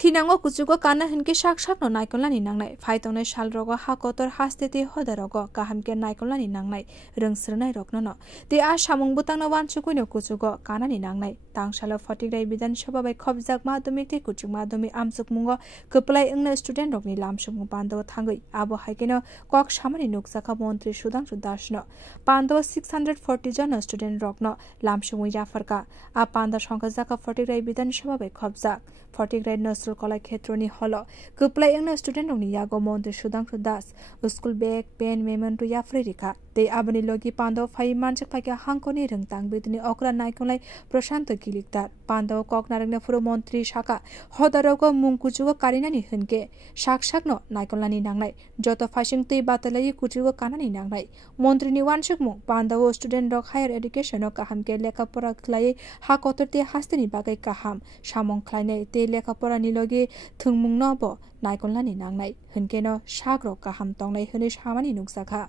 Tinango kuchugo kana hinke shak no naikolani nangnai phaitone salrogo hakotor hastete hodarogo kahamke naikolani nangnai rungsrnai rokno te a samung butangno wanchukuino kuchugo kanani nangnai tangsalo Phottigrai Bidhan Sabha bai khobjak madhyamik te kuchuk madhyamik amchukmungo kwplai wngna student rokni lamsukmung pando thangui abo haikeno kok samani nukjaka Montri Sudhanshu Das no pando 640 jon student rokno lamsukmung yafarka a panda songkhajaka Phottigrai Bidhan Sabha bai khobjak Phottigrai Nasrul Kolai Khetroni holo kwplai wngna student rokni yago Montri Sudhanshu Das school bag pen memento yafri rika te abani logi pando phai manchak phaikia hangkoni rungtang bidini okra naikolai Prashanto Gilikdar pando kok narengna furu Montri Saka hodarogo mungkuchugo karinani hunke shak-shakno naikolani nangnai joto phasing tui batalai kuchugo kanani nangnai Montri ni wansukmung pando student rok higher education o kahamke lekapora khlai hakotorte hasteni bagai kaham samong khlainai te lekapora ni logi thungmung no bo naikolani nangnai hunkeno shakro kaham tongnai hune samani nukjaka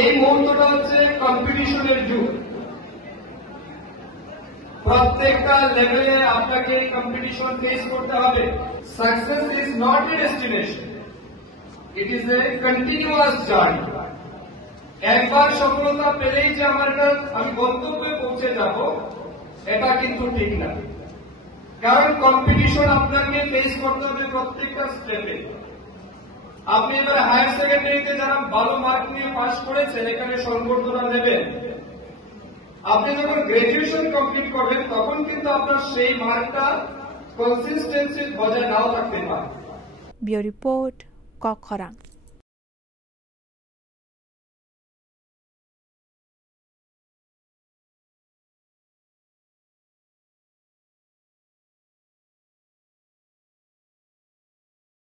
এই মুহূর্তটা হচ্ছে কম্পিটিশনের যুগ প্রত্যেকটা লেভেলে আপনাকে competition face করতে হবে success is not a destination it is a continuous journey একবার সফলতা পেলেই যে আমি গন্তব্যে পৌঁছে যাব এটা কিন্তু ঠিক না কারণ কম্পিটিশন আপনাকে ফেস করতে হবে প্রত্যেকটা স্টেপে আপনি এবার হায়ার সেকেন্ডারিতে যারা ভালো মার্ক নিয়ে পাস করেছেন এখানে সংবর্ধনা দেবেন আপনি যখন গ্রাজুয়েশন কমপ্লিট করবেন তখন কিন্তু আপনার সেই মার্কটা কনসিস্টেন্সি বজায় নাও থাকতে পারে বিও রিপোর্ট কখরাং।